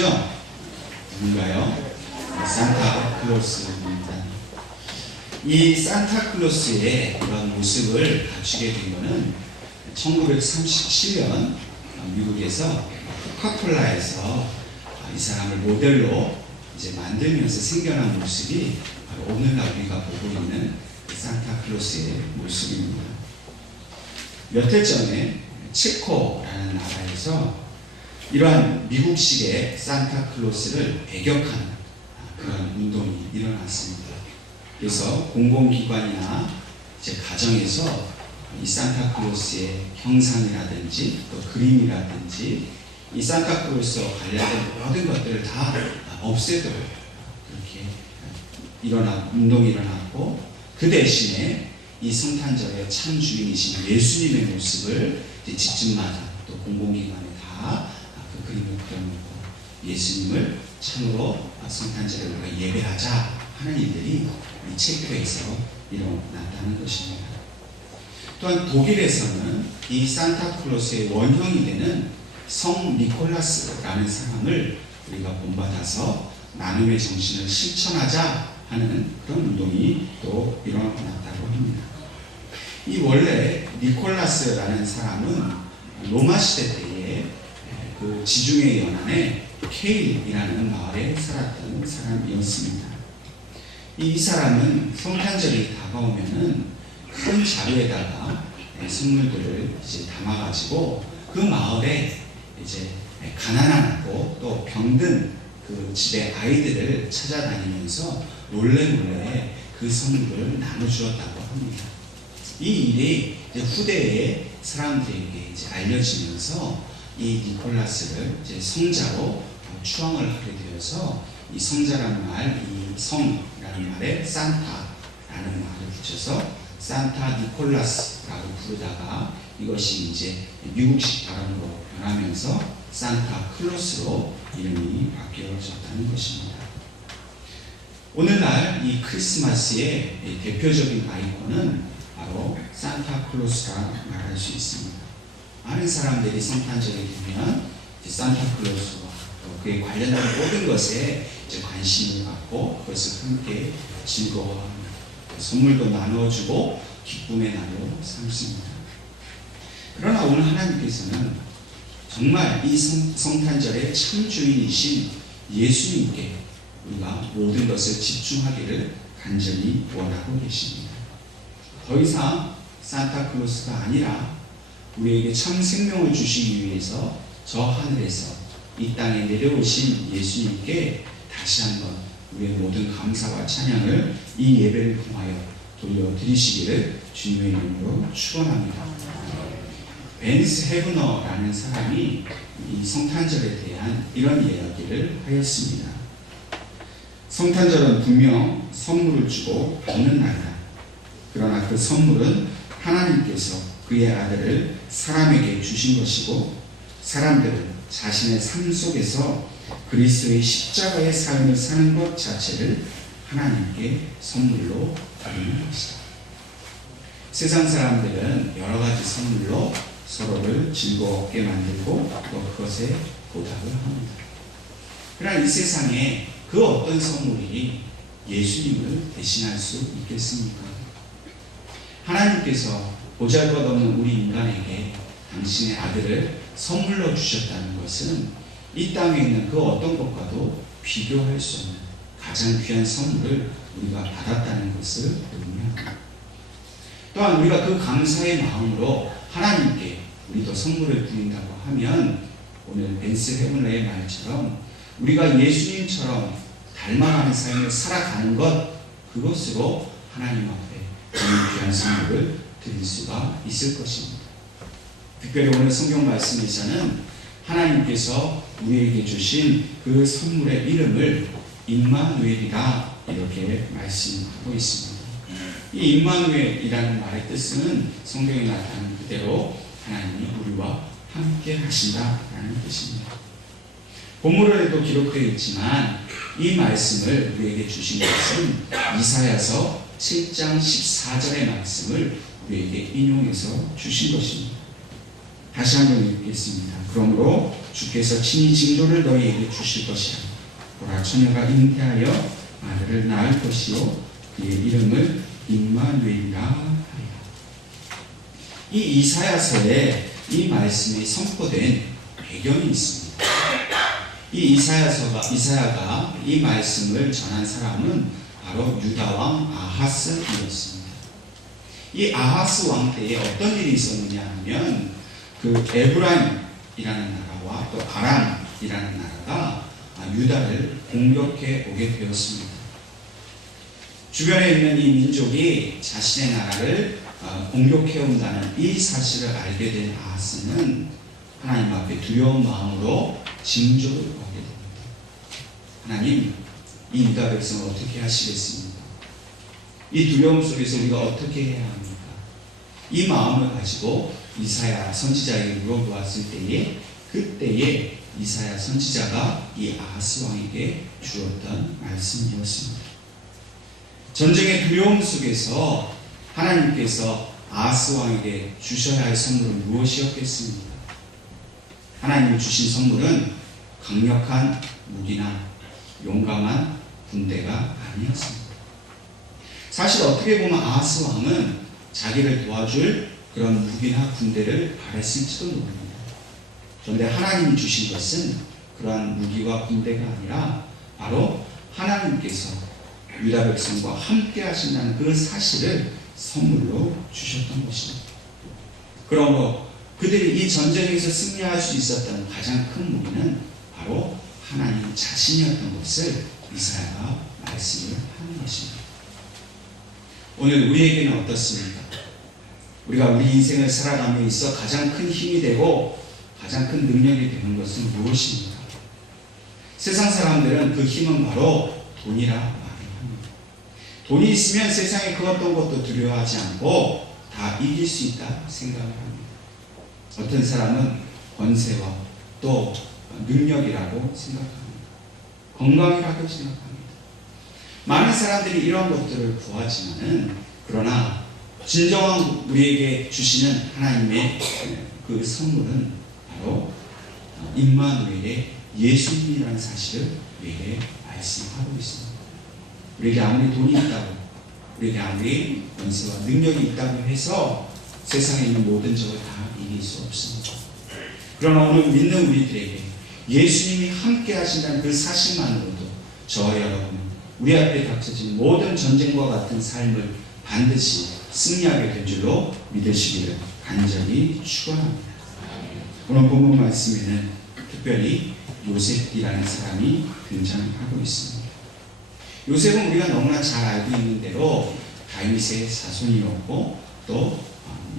아시죠? 누군가요? 산타클로스입니다. 이 산타클로스의 그런 모습을 갖추게 된 것은 1937년 미국에서 코카콜라에서 이 사람을 모델로 이제 만들면서 생겨난 모습이 바로 오늘날 우리가 보고 있는 산타클로스의 모습입니다. 몇 해 전에 체코라는 나라에서 이러한 미국식의 산타클로스를 배격한 그런 운동이 일어났습니다. 그래서 공공기관이나 이제 가정에서 이 산타클로스의 형상이라든지 또 그림이라든지 이 산타클로스와 관련된 모든 것들을 다 없애도록 그렇게 운동이 일어났고, 그 대신에 이 성탄절의 참 주인이신 예수님의 모습을 집집마다 또 공공기관에 다 그 그림을 그려놓고 예수님을 참으로 성탄절에 우리가 예배하자 하는 일들이 이 체코에서 일어났다는 것입니다. 또한 독일에서는 이 산타클로스의 원형이 되는 성 니콜라스라는 사람을 우리가 본받아서 나눔의 정신을 실천하자 하는 그런 운동이 또 일어났다고 합니다. 이 원래 니콜라스라는 사람은 로마 시대 때에 그 지중해 연안에 케일이라는 마을에 살았던 사람이었습니다. 이 사람은 성탄절이 다가오면은 큰 자루에다가 선물들을 이제 담아가지고 그 마을에 이제 가난하고 또 병든 그 집의 아이들을 찾아다니면서 몰래 그 선물을 나눠주었다고 합니다. 이 일이 이제 후대에 사람들에게 이제 알려지면서 이 니콜라스를 이제 성자로 추앙을 하게 되어서 이 성자라는 말, 이 성이라는 말에 산타라는 말을 붙여서 산타 니콜라스라고 부르다가 이것이 이제 미국식 발음으로 변하면서 산타 클로스로 이름이 바뀌어졌다는 것입니다. 오늘날 이 크리스마스의 대표적인 아이콘은 바로 산타클로스라 말할 수 있습니다. 많은 사람들이 성탄절이 되면 산타클로스와 또 그에 관련된 모든 것에 이제 관심을 갖고 그것을 함께 즐거워합니다. 선물도 나눠주고 기쁨의 날로 삼습니다. 그러나 오늘 하나님께서는 정말 이 성탄절의 참 주인이신 예수님께 우리가 모든 것을 집중하기를 간절히 원하고 계십니다. 더 이상 산타클로스가 아니라 우리에게 참 생명을 주시기 위해서 저 하늘에서 이 땅에 내려오신 예수님께 다시 한번 우리의 모든 감사와 찬양을 이 예배를 통하여 돌려드리시기를 주님의 이름으로 축원합니다. 벤스 헤브너라는 사람이 이 성탄절에 대한 이런 이야기를 하였습니다. 성탄절은 분명 선물을 주고 받는 날이다. 그러나 그 선물은 하나님께서 그의 아들을 사람에게 주신 것이고, 사람들은 자신의 삶 속에서 그리스도의 십자가의 삶을 사는 것 자체를 하나님께 선물로 드리는 것이다. 세상 사람들은 여러 가지 선물로 서로를 즐겁게 만들고 또 그것에 보답을 합니다. 그러나 이 세상에 그 어떤 선물이 예수님을 대신할 수 있겠습니까? 하나님께서 보잘것없는 우리 인간에게 당신의 아들을 선물로 주셨다는 것은 이 땅에 있는 그 어떤 것과도 비교할 수 없는 가장 귀한 선물을 우리가 받았다는 것을 의미합니다. 또한 우리가 그 감사의 마음으로 하나님께 우리도 선물을 드린다고 하면 오늘 벤스 헤븐레의 말처럼 우리가 예수님처럼 닮아가는 삶을 살아가는 것, 그것으로 하나님 앞에 정말 귀한 선물을 드릴 수가 있을 것입니다. 특별히 오늘 성경 말씀에서는 하나님께서 우리에게 주신 그 선물의 이름을 임마누엘이다 이렇게 말씀하고 있습니다. 이 임마누엘이라는 말의 뜻은 성경에 나타나는 그대로 하나님이 우리와 함께 하신다라는 뜻입니다. 본문에도 기록되어 있지만 이 말씀을 우리에게 주신 것은 이사야서 7장 14절의 말씀을 우리에게 인용해서 주신 것입니다. 다시 한번 읽겠습니다. 그러므로 주께서 친히 징조를 너희에게 주실 것이라. 보라, 처녀가 잉태하여 아들을 낳을 것이요 그의 이름을 임마누엘이라 하리라. 이 이사야서에 이 말씀이 선포된 배경이 있습니다. 이 이사야가 이 말씀을 전한 사람은 바로 유다 왕 아하스이었습니다. 이 아하스 왕 때에 어떤 일이 있었느냐 하면 그 에브라임이라는 나라와 또 아람이라는 나라가 유다를 공격해 오게 되었습니다. 주변에 있는 이 민족이 자신의 나라를 공격해 온다는 이 사실을 알게 된 아하스는 하나님 앞에 두려운 마음으로 징조를 구하게 됩니다. 하나님, 이 유다 백성을 어떻게 하시겠습니까? 이 두려움 속에서 우리가 어떻게 해야 합니까? 이 마음을 가지고 이사야 선지자에게 물어보았을 때에, 그때에 이사야 선지자가 이 아하스 왕에게 주었던 말씀이었습니다. 전쟁의 두려움 속에서 하나님께서 아하스 왕에게 주셔야 할 선물은 무엇이었겠습니까? 하나님이 주신 선물은 강력한 무기나 용감한 군대가 아니었습니다. 사실 어떻게 보면 아하스 왕은 자기를 도와줄 그런 무기나 군대를 바랬을지도 모릅니다. 그런데 하나님이 주신 것은 그러한 무기와 군대가 아니라 바로 하나님께서 유다 백성과 함께 하신다는 그 사실을 선물로 주셨던 것입니다. 그러므로 그들이 이 전쟁에서 승리할 수 있었던 가장 큰 무기는 바로 하나님 자신이었던 것을 이사야가 말씀을 하는 것입니다. 오늘 우리에게는 어떻습니까? 우리가 우리 인생을 살아감에 있어 가장 큰 힘이 되고 가장 큰 능력이 되는 것은 무엇입니까? 세상 사람들은 그 힘은 바로 돈이라 말합니다. 돈이 있으면 세상에 그 어떤 것도 두려워하지 않고 다 이길 수 있다 생각을 합니다. 어떤 사람은 권세와 또 능력이라고 생각합니다. 건강이라고 생각합니다. 많은 사람들이 이런 것들을 구하지만은 그러나 진정한 우리에게 주시는 하나님의 그 선물은 바로 임마누엘의 예수님이라는 사실을 우리에게 말씀하고 있습니다. 우리에게 아무리 돈이 있다고, 우리에게 아무리 권세와 능력이 있다고 해서 세상에 있는 모든 적을 다 이길 수 없습니다. 그러나 오늘 믿는 우리들에게 예수님이 함께 하신다는 그 사실만으로도 저와 여러분은 우리 앞에 닥쳐진 모든 전쟁과 같은 삶을 반드시 승리하게 된 줄로 믿으시기를 간절히 축원합니다. 오늘 본문 말씀에는 특별히 요셉이라는 사람이 등장하고 있습니다. 요셉은 우리가 너무나 잘 알고 있는 대로 다윗의 자손이었고 또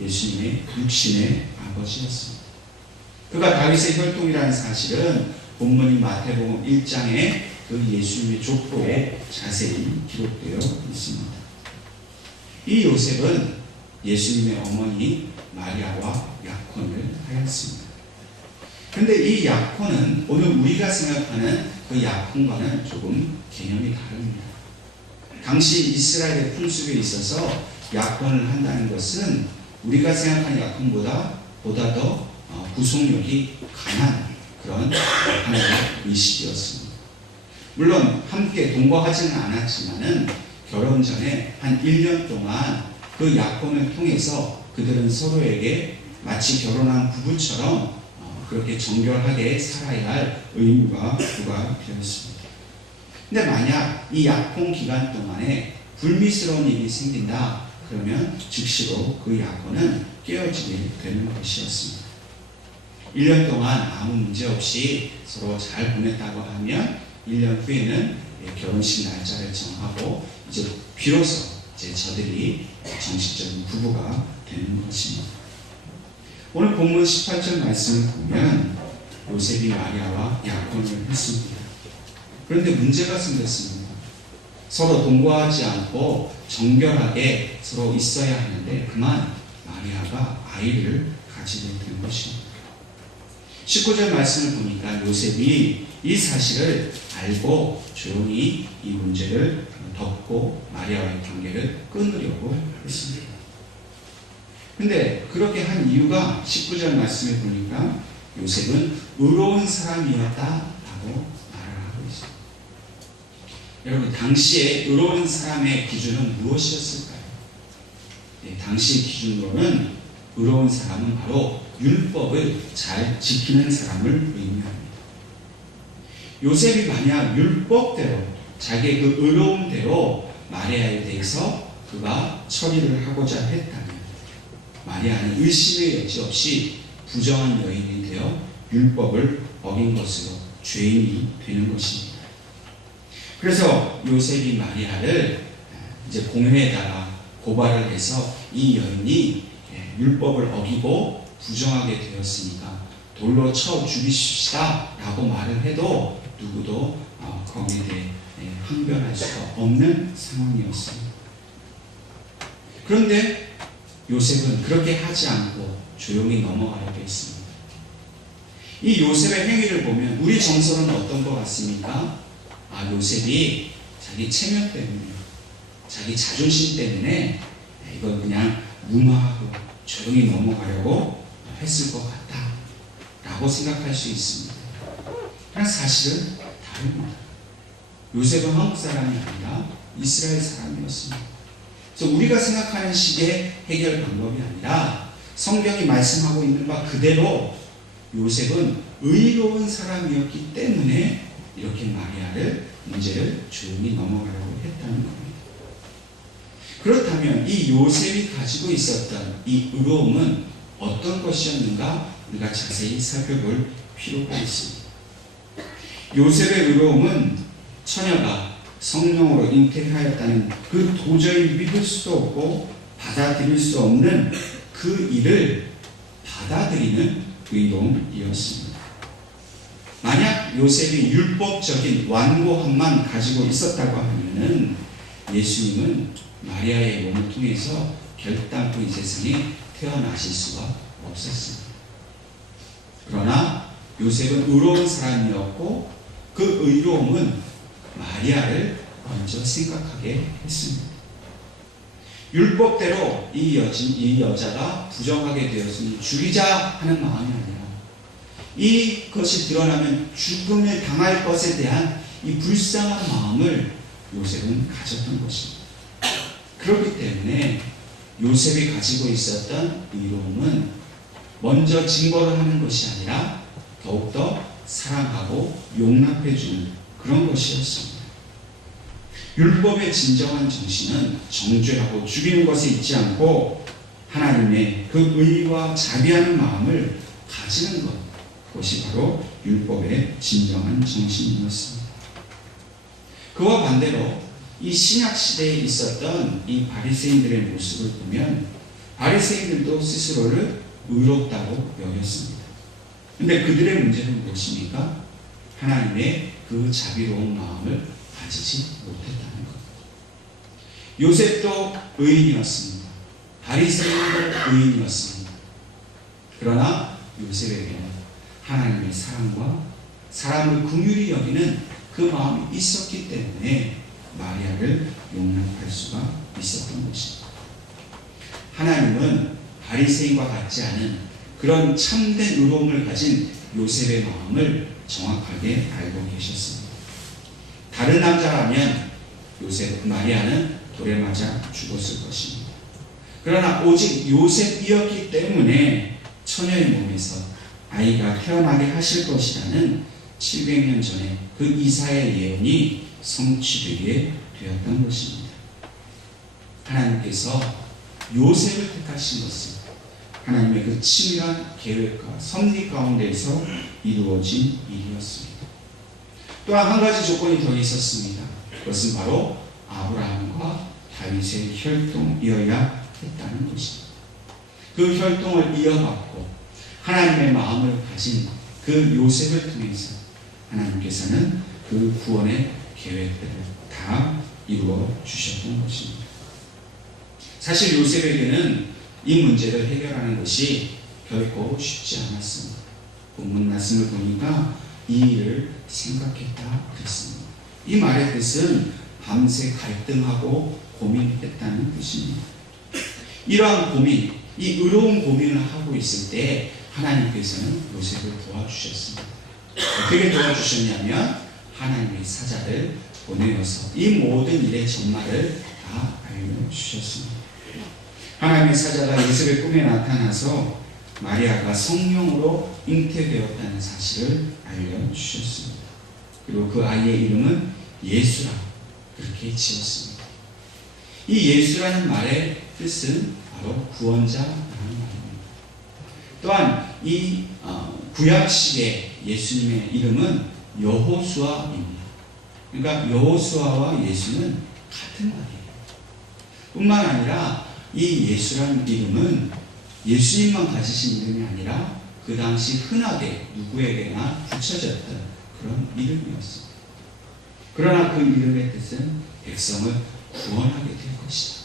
예수님의 육신의 아버지였습니다. 그가 다윗의 혈통이라는 사실은 본문인 마태복음 1장에 그 예수님의 족보에 자세히 기록되어 있습니다. 이 요셉은 예수님의 어머니 마리아와 약혼을 하였습니다. 그런데 이 약혼은 오늘 우리가 생각하는 그 약혼과는 조금 개념이 다릅니다. 당시 이스라엘의 풍습에 있어서 약혼을 한다는 것은 우리가 생각하는 약혼보다 더 구속력이 강한 그런 하나의 의식이었습니다. 물론 함께 동거하지는 않았지만은 결혼 전에 한 1년 동안 그 약혼을 통해서 그들은 서로에게 마치 결혼한 부부처럼 그렇게 정결하게 살아야 할 의무가 부과되었습니다. 근데 만약 이 약혼 기간 동안에 불미스러운 일이 생긴다 그러면 즉시로 그 약혼은 깨어지게 되는 것이었습니다. 1년 동안 아무 문제 없이 서로 잘 보냈다고 하면 1년 후에는 결혼식 날짜를 정하고 이제 비로소 저들이 정식적인 부부가 되는 것입니다. 오늘 본문 18절 말씀을 보면 요셉이 마리아와 약혼을 했습니다. 그런데 문제가 생겼습니다. 서로 동거하지 않고 정결하게 서로 있어야 하는데 그만 마리아가 아이를 가지게 된 것입니다. 19절 말씀을 보니까 요셉이 이 사실을 알고 조용히 이 문제를 덮고 마리아와의 관계를 끊으려고 했습니다. 근데 그렇게 한 이유가 19절 말씀에 보니까 요셉은 의로운 사람이었다라고 말을 하고 있습니다. 여러분, 당시에 의로운 사람의 기준은 무엇이었을까요? 네, 당시 기준으로는 의로운 사람은 바로 율법을 잘 지키는 사람을 의미합니다. 요셉이 만약 율법대로 자기의 그 의로움대로 마리아에 대해서 그가 처리를 하고자 했다면 마리아는 의심의 여지 없이 부정한 여인이 되어 율법을 어긴 것으로 죄인이 되는 것입니다. 그래서 요셉이 마리아를 이제 공회에다가 고발을 해서 이 여인이 율법을 어기고 부정하게 되었으니까 돌로 쳐 죽이십시다 라고 말을 해도 누구도 거기에 대해 항변할 수가 없는 상황이었습니다. 그런데 요셉은 그렇게 하지 않고 조용히 넘어가려고 했습니다. 이 요셉의 행위를 보면 우리 정서는 어떤 것 같습니까? 요셉이 자기 체면 때문에, 자기 자존심 때문에 이걸 그냥 무마하고 조용히 넘어가려고 했을 것 같다 라고 생각할 수 있습니다. 그러나 사실은 다릅니다. 요셉은 한국 사람이 아니라 이스라엘 사람이었습니다. 그래서 우리가 생각하는 식의 해결 방법이 아니라 성경이 말씀하고 있는 바 그대로 요셉은 의로운 사람이었기 때문에 이렇게 마리아를 문제를 조용히 넘어가려고 했다는 겁니다. 그렇다면 이 요셉이 가지고 있었던 이 의로움은 어떤 것이었는가 우리가 자세히 살펴볼 필요가 있습니다. 요셉의 의로움은 처녀가 성령으로 잉태하였다는 그 도저히 믿을 수도 없고 받아들일 수 없는 그 일을 받아들이는 의로움이었습니다. 만약 요셉이 율법적인 완고함만 가지고 있었다고 하면은 예수님은 마리아의 몸을 통해서 결단코 이 세상에 태어나실 수가 없었습니다. 그러나 요셉은 의로운 사람이었고 그 의로움은 마리아를 먼저 생각하게 했습니다. 율법대로 이 여자가 부정하게 되었으니 죽이자 하는 마음이 아니라 이것이 드러나면 죽음을 당할 것에 대한 이 불쌍한 마음을 요셉은 가졌던 것입니다. 그렇기 때문에 요셉이 가지고 있었던 의로움은 먼저 증거를 하는 것이 아니라 더욱더 사랑하고 용납해주는 그런 것이었습니다. 율법의 진정한 정신은 정죄하고 죽이는 것에 있지 않고 하나님의 그 의와 자비하는 마음을 가지는 것, 그것이 바로 율법의 진정한 정신이었습니다. 그와 반대로 이 신약 시대에 있었던 이 바리새인들의 모습을 보면 바리새인들도 스스로를 의롭다고 여겼습니다. 그런데 그들의 문제는 무엇입니까? 하나님의 그 자비로운 마음을 가지지 못했다는 것. 요셉도 의인이었습니다. 바리새인도 의인이었습니다. 그러나 요셉에게는 하나님의 사랑과 사람을 긍휼히 여기는 그 마음이 있었기 때문에 마리아를 용납할 수가 있었던 것입니다. 하나님은 바리새인과 같지 않은 그런 참된 의로움을 가진 요셉의 마음을 정확하게 알고 계셨습니다. 다른 남자라면 마리아는 돌에 맞아 죽었을 것입니다. 그러나 오직 요셉이었기 때문에 처녀의 몸에서 아이가 태어나게 하실 것이라는 700년 전에 그 이사야의 예언이 성취되게 되었던 것입니다. 하나님께서 요셉을 택하신 것은 하나님의 그 치밀한 계획과 섭리 가운데에서 이루어진 일이었습니다. 또한 한 가지 조건이 더 있었습니다. 그것은 바로 아브라함과 다윗의 혈통이어야 했다는 것입니다. 그 혈통을 이어받고 하나님의 마음을 가진 그 요셉을 통해서 하나님께서는 그 구원의 계획들을 다 이루어 주셨던 것입니다. 사실 요셉에게는 이 문제를 해결하는 것이 결코 쉽지 않았습니다. 본문 말씀을 보니까 이 일을 생각했다 그랬습니다. 이 말의 뜻은 밤새 갈등하고 고민했다는 뜻입니다. 이러한 고민, 이 의로운 고민을 하고 있을 때 하나님께서는 요셉을 도와주셨습니다. 어떻게 도와주셨냐면 하나님의 사자를 보내어서 이 모든 일의 전말을 다 알려주셨습니다. 하나님의 사자가 요셉의 꿈에 나타나서 마리아가 성령으로 잉태되었다는 사실을 알려주셨습니다. 그리고 그 아이의 이름은 예수라 그렇게 지었습니다. 이 예수라는 말의 뜻은 바로 구원자라는 말입니다. 또한 이 구약식의 예수님의 이름은 여호수아입니다. 그러니까 여호수아와 예수는 같은 말이에요. 뿐만 아니라 이 예수라는 이름은 예수님만 가지신 이름이 아니라 그 당시 흔하게 누구에게나 붙여졌던 그런 이름이었습니다. 그러나 그 이름의 뜻은 백성을 구원하게 될 것이다.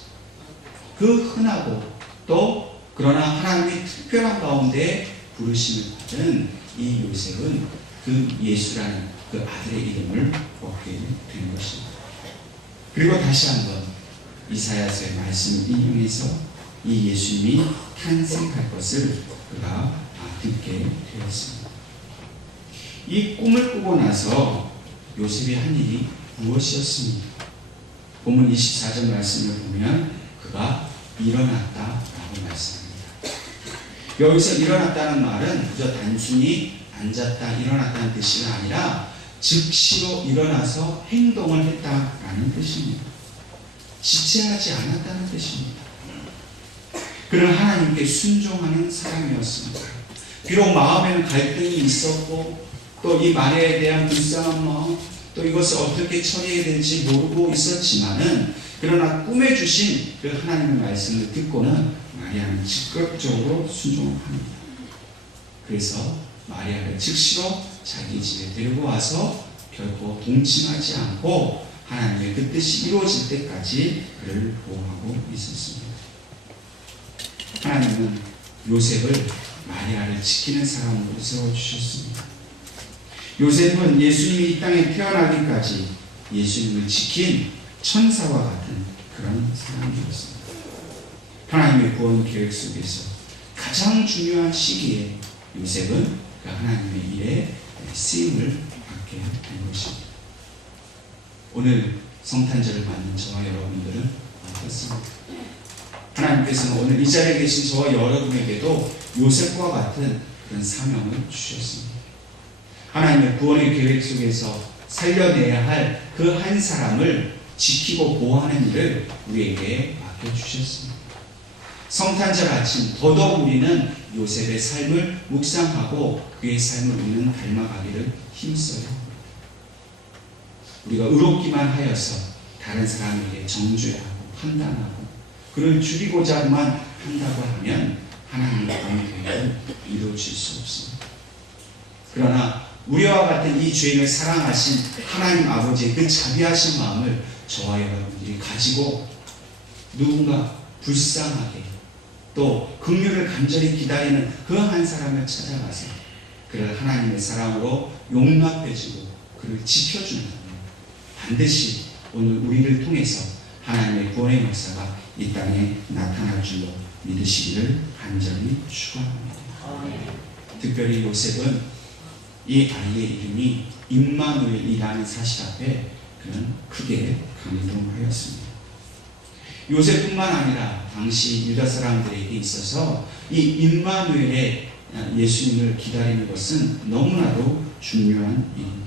그 흔하고 또 그러나 하나님의 특별한 가운데 부르심을 받은 이 요셉은 그 예수라는 그 아들의 이름을 얻게 된 것입니다. 그리고 다시 한번 이사야서의 말씀을 인용해서 이 예수님이 탄생할 것을 그가 듣게 되었습니다. 이 꿈을 꾸고 나서 요셉이 한 일이 무엇이었습니까? 본문 24절 말씀을 보면 그가 일어났다라고 말씀합니다. 여기서 일어났다는 말은 그저 단순히 앉았다 일어났다는 뜻이 아니라 즉시로 일어나서 행동을 했다라는 뜻입니다. 지체하지 않았다는 뜻입니다. 그는 하나님께 순종하는 사람이었습니다. 비록 마음에는 갈등이 있었고 또 이 말에 대한 불쌍한 마음 또 이것을 어떻게 처리해야 될지 모르고 있었지만은 그러나 꿈에 주신 그 하나님의 말씀을 듣고는 마리아는 즉각적으로 순종을 합니다. 그래서 마리아를 즉시로 자기 집에 데리고 와서 결코 동침하지 않고 하나님의 그 뜻이 이루어질 때까지 그를 보호하고 있었습니다. 하나님은 요셉을 마리아를 지키는 사람으로 세워주셨습니다. 요셉은 예수님이 이 땅에 태어나기까지 예수님을 지킨 천사와 같은 그런 사람이었습니다. 하나님의 구원 계획 속에서 가장 중요한 시기에 요셉은 그 하나님의 일에 쓰임을 받게 된 것입니다. 오늘 성탄절을 맞는 저와 여러분들은 어떻습니까? 하나님께서는 오늘 이 자리에 계신 저와 여러분에게도 요셉과 같은 그런 사명을 주셨습니다. 하나님의 구원의 계획 속에서 살려내야 할 그 한 사람을 지키고 보호하는 일을 우리에게 맡겨주셨습니다. 성탄절 아침 더더욱 우리는 요셉의 삶을 묵상하고 그의 삶을 우리는 닮아가기를 힘써요. 우리가 의롭기만 하여서 다른 사람에게 정죄하고 판단하고 그를 죽이고자만 한다고 하면 하나님의 구원 계획은 이루어질 수 없습니다. 그러나 우리와 같은 이 죄인을 사랑하신 하나님 아버지의 그 자비하신 마음을 저와 여러분들이 가지고 누군가 불쌍하게 또 긍휼을 간절히 기다리는 그 한 사람을 찾아가서 그를 하나님의 사랑으로 용납해주고 그를 지켜준다면 반드시 오늘 우리를 통해서 하나님의 구원의 역사가 이 땅에 나타날 줄로 믿으시기를 간절히 축원합니다. 특별히 요셉은 이 아이의 이름이 임마누엘이라는 사실 앞에 그는 크게 감동하였습니다. 요셉뿐만 아니라 당시 유다 사람들에게 있어서 이 임마누엘의 예수님을 기다리는 것은 너무나도 중요한 일입니다.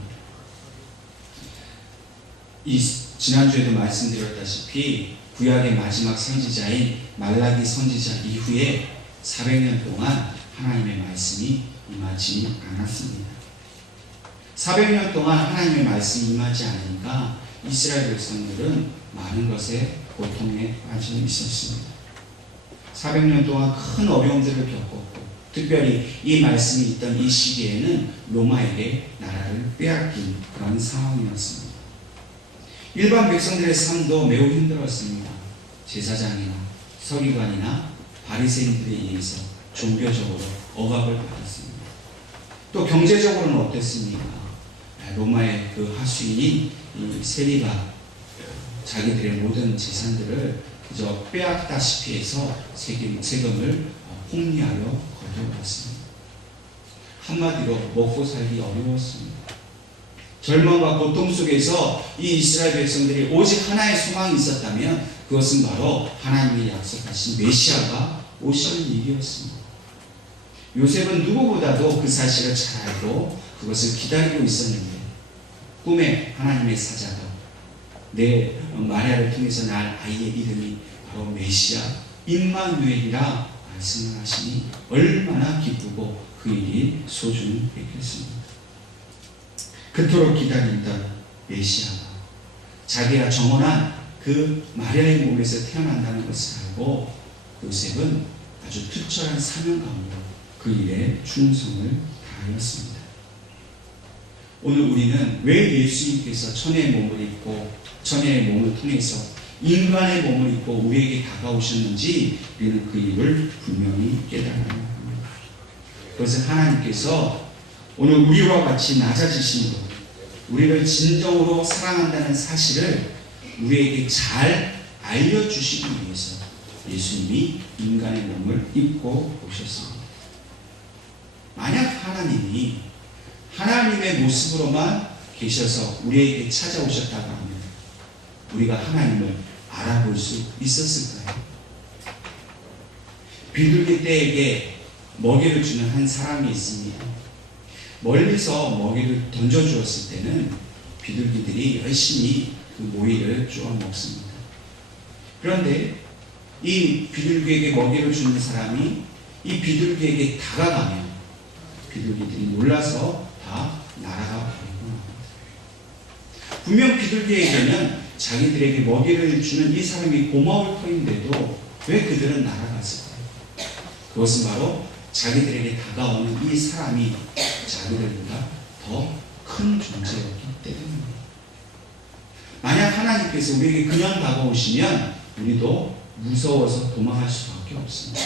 지난주에도 말씀드렸다시피 구약의 마지막 선지자인 말라기 선지자 이후에 400년 동안 하나님의 말씀이 임하지 않았습니다. 400년 동안 하나님의 말씀이 임하지 않으니까 이스라엘 백성들은 많은 것에 고통에 빠져 있었습니다. 400년 동안 큰 어려움들을 겪었고 특별히 이 말씀이 있던 이 시기에는 로마에게 나라를 빼앗긴 그런 상황이었습니다. 일반 백성들의 삶도 매우 힘들었습니다. 제사장이나 서기관이나 바리새인들에 의해서 종교적으로 억압을 받았습니다. 또 경제적으로는 어땠습니까? 로마의 그 하수인인 세리가 자기들의 모든 재산들을 그저 빼앗다시피 해서 세금을 폭리하여 거두었습니다. 한마디로 먹고 살기 어려웠습니다. 절망과 고통 속에서 이 이스라엘 백성들이 오직 하나의 소망이 있었다면 그것은 바로 하나님이 약속하신 메시아가 오시는 일이었습니다. 요셉은 누구보다도 그 사실을 잘 알고 그것을 기다리고 있었는데 꿈에 하나님의 사자가 내 마리아를 통해서 날 아이의 이름이 바로 메시아 임마누엘이라 말씀을 하시니 얼마나 기쁘고 그 일이 소중히 여겼습니다. 그토록 기다리던 메시아가 자기가 정언한 그 마리아의 몸에서 태어난다는 것을 알고 요셉은 아주 투철한 사명감으로 그 일에 충성을 다하였습니다. 오늘 우리는 왜 예수님께서 천의 몸을 입고 천의 몸을 통해서 인간의 몸을 입고 우리에게 다가오셨는지 우리는 그 이유를 분명히 깨달아야 합니다. 그것은 하나님께서 오늘 우리와 같이 낮아지심으로 우리를 진정으로 사랑한다는 사실을 우리에게 잘 알려주시기 위해서 예수님이 인간의 몸을 입고 오셨습니다. 만약 하나님이 하나님의 모습으로만 계셔서 우리에게 찾아오셨다고 하면 우리가 하나님을 알아볼 수 있었을까요? 비둘기 떼에게 먹이를 주는 한 사람이 있습니다. 멀리서 먹이를 던져주었을 때는 비둘기들이 열심히 그 모이를 쪼아 먹습니다. 그런데 이 비둘기에게 먹이를 주는 사람이 이 비둘기에게 다가가면 비둘기들이 놀라서 다 날아가 버리고 맙니다. 분명 비둘기에게는 자기들에게 먹이를 주는 이 사람이 고마울 터인데도 왜 그들은 날아갔을까요? 그것은 바로 자기들에게 다가오는 이 사람이 자기들보다 더 큰 존재였기 때문입니다. 만약 하나님께서 우리에게 그냥 다가오시면 우리도 무서워서 도망할 수밖에 없습니다.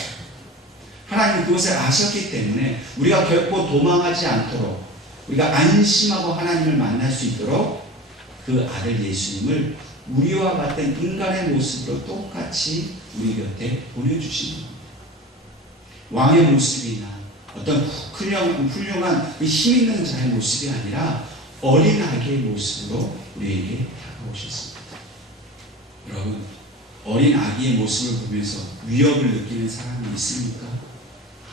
하나님은 그것을 아셨기 때문에 우리가 결코 도망하지 않도록 우리가 안심하고 하나님을 만날 수 있도록 그 아들 예수님을 우리와 같은 인간의 모습으로 똑같이 우리 곁에 보내주신 겁니다. 왕의 모습이나 어떤 훌륭한 힘있는 자의 모습이 아니라 어린 아기의 모습으로 우리에게 다가오셨습니다. 여러분, 어린 아기의 모습을 보면서 위협을 느끼는 사람이 있습니까?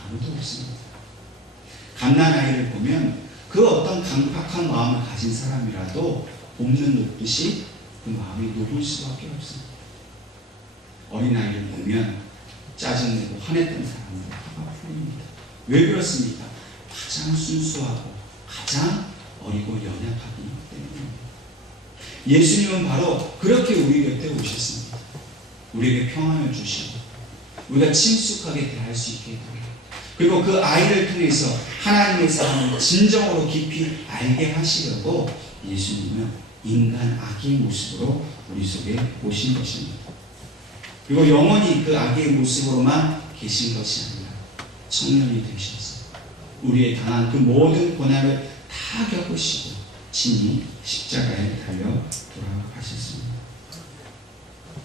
아무도 없습니다. 갓난아이를 보면 그 어떤 강팍한 마음을 가진 사람이라도 봄는 녹듯이 그 마음이 녹을 수밖에 없습니다. 어린아이를 보면 짜증내고 화냈던 사람들 화가 풀립니다. 왜 그렇습니까? 가장 순수하고 가장 어리고 연약하기 때문입니다. 예수님은 바로 그렇게 우리 곁에 오셨습니다. 우리에게 평안을 주시고 우리가 친숙하게 대할 수 있게 해드려요. 그리고 그 아이를 통해서 하나님의 사랑을 진정으로 깊이 알게 하시려고 예수님은 인간 아기의 모습으로 우리 속에 오신 것입니다. 그리고 영원히 그 아기의 모습으로만 계신 것이 아니라 청년이 되셔서 우리의 당한 그 모든 고난을 다 겪으시고 친히 십자가에 달려 돌아가셨습니다.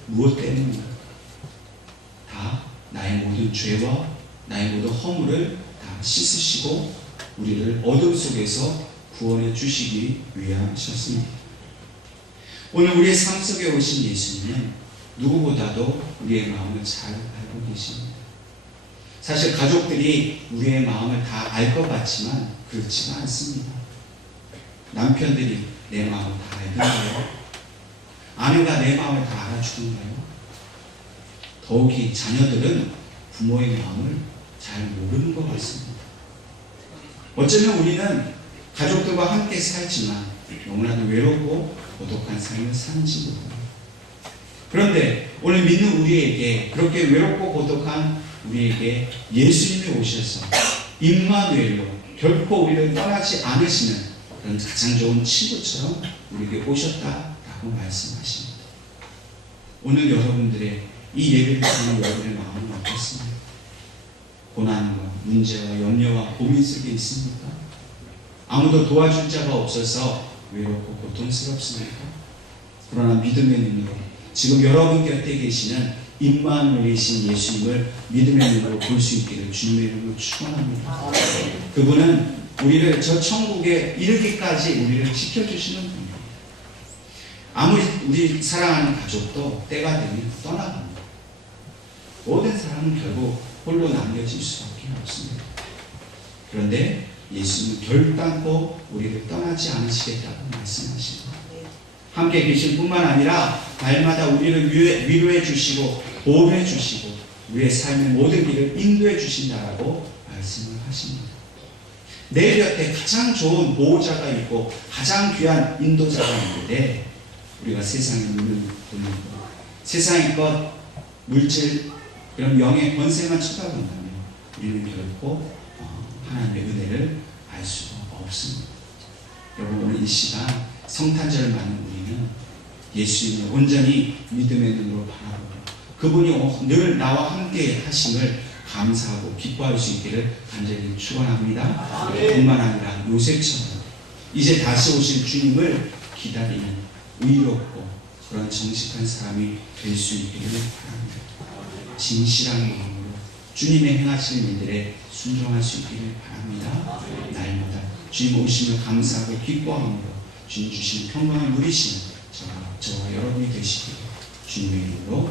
무엇 때문인가? 다 나의 모든 죄와 나의 모든 허물을 다 씻으시고 우리를 어둠 속에서 구원해 주시기 위하셨습니다. 오늘 우리의 삶 속에 오신 예수님은 누구보다도 우리의 마음을 잘 알고 계십니다. 사실 가족들이 우리의 마음을 다 알 것 같지만 그렇지가 않습니다. 남편들이 내 마음을 다 알던가요? 아내가 내 마음을 다 알아주던가요? 더욱이 자녀들은 부모의 마음을 잘 모르는 것 같습니다. 어쩌면 우리는 가족들과 함께 살지만 너무나도 외롭고 고독한 삶을 사는지 모릅니다. 그런데 오늘 믿는 우리에게 그렇게 외롭고 고독한 우리에게 예수님이 오셔서 임마누엘로 결코 우리를 떠나지 않으시는 그런 가장 좋은 친구처럼 우리에게 오셨다라고 말씀하십니다. 오늘 여러분들의 이 예배를 듣는 여러분의 마음은 어떻습니까? 고난과 문제와 염려와 고민 속에 있습니까? 아무도 도와줄 자가 없어서 외롭고 고통스럽습니까? 그러나 믿음의 눈으로 지금 여러분 곁에 계시는 임마누엘이신 예수님을 믿음의 눈으로 볼 수 있기를 주님의 이름으로 축원합니다. 그분은 우리를 저 천국에 이르기까지 우리를 지켜주시는 분이에요. 아무리 우리 사랑하는 가족도 때가 되면 떠나갑니다. 모든 사람은 결국 홀로 남겨질 수밖에 없습니다. 그런데 예수는 결단코 우리를 떠나지 않으시겠다고 말씀하십니다. 함께 계실 뿐만 아니라 날마다 우리를 위로해 주시고 보호해 주시고 우리의 삶의 모든 길을 인도해 주신다라고 말씀을 하십니다. 내 곁에 가장 좋은 보호자가 있고 가장 귀한 인도자가 있는데 우리가 세상에 눈을 돌리고 세상의 것, 물질, 그런 명예, 권세만 쳐다본다면 우리는 결코 하나님의 은혜를 알 수가 없습니다. 여러분, 오늘 이 시간 성탄절을 맞는 우리는 예수님을 온전히 믿음의 눈으로 바라보고 그분이 늘 나와 함께 하심을 감사하고 기뻐할 수 있기를 간절히 축원합니다. 뿐만 아니라 요셉처럼 이제 다시 오실 주님을 기다리는 의롭고 그런 정직한 사람이 될 수 있기를 바랍니다. 진실한 마음으로 주님의 행하실 일들에 순종할 수 있기를 바랍니다. 날마다 주님 오심을 감사하고 기뻐함으로 주님 주신 평강을 누리시는 저와 여러분이 되시기를 주님의 이름으로